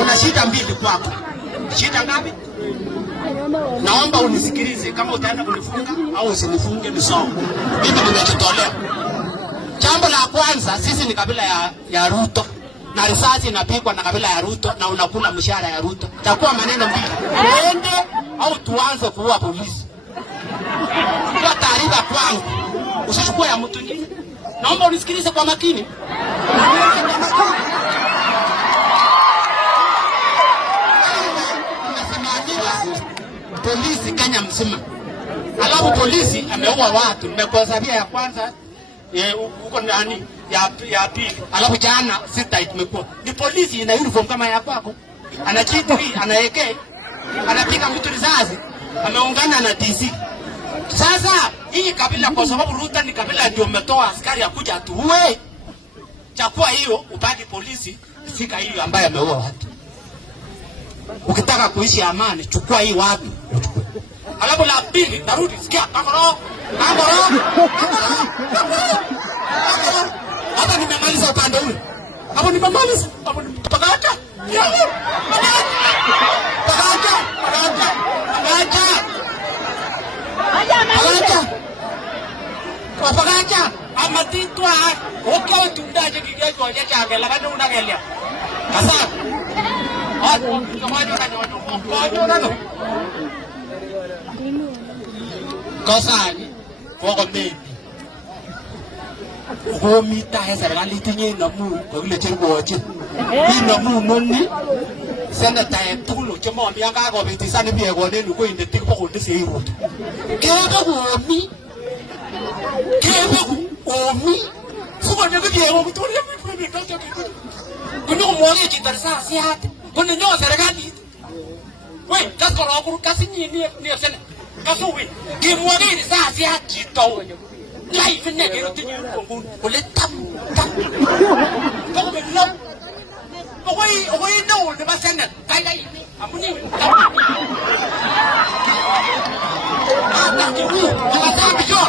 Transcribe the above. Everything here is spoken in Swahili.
kuna shida mbili kwako. Shida ngapi? Naomba unisikilize, kama utaenda kunifunga au usinifunge ni sawa. Mimi nimejitolea. Jambo la kwanza, sisi ni kabila ya Ruto. Na risasi inapigwa na kabila ya Ruto na unakula mshahara ya Ruto. Itakuwa maneno mbili. Uende au tuanze kuua polisi. Kwa taarifa kwangu, usichukue ya mtu mwingine. Naomba unisikilize kwa makini. Polisi Kenya mzima. Alafu polisi ameua watu. Nimekuhesabia ya kwanza huko ndani ya pili. Alafu jana 6 imekuwa. Ni polisi ina uniform kama ya kwako. Ana chitri, ana AK, anapiga mtu risasi. Ameungana na DC. Sasa hii kabila kwa sababu Ruto ni kabila ndio umetoa askari akuja atuue. Chakua hiyo ubaki polisi fika hiyo ambaye ameua watu. Ukitaka kuishi amani chukua hii watu. Alafu la pili narudi sikia kakoro. Hata nimemaliza upande ule. Hapo nimemaliza. Hapo pagacha. Pagacha. Amatitwa. Ukiwa tundaje kigezo ya chake labda unagelea. Kasa. Hapo kama ndio Kosani kwa mimi mita serikali tinye namu kwa vile chergoje hii namu noni senda tae tulo chemo mianga kwa bitisani bie kwa nenu kwa inde tikpo kwa ndisi hiro kebe omi fuko ndio bie kwa mtu ya mimi ndio kuna mmoja kitarasa siate kuna nyo serikali we kasko ro kasi ni sene Kasuwi, kimwagiri sasa ya chito. Life nege rutinyo kongun, kule tam. Koko be love. Okoy no, de ba sene.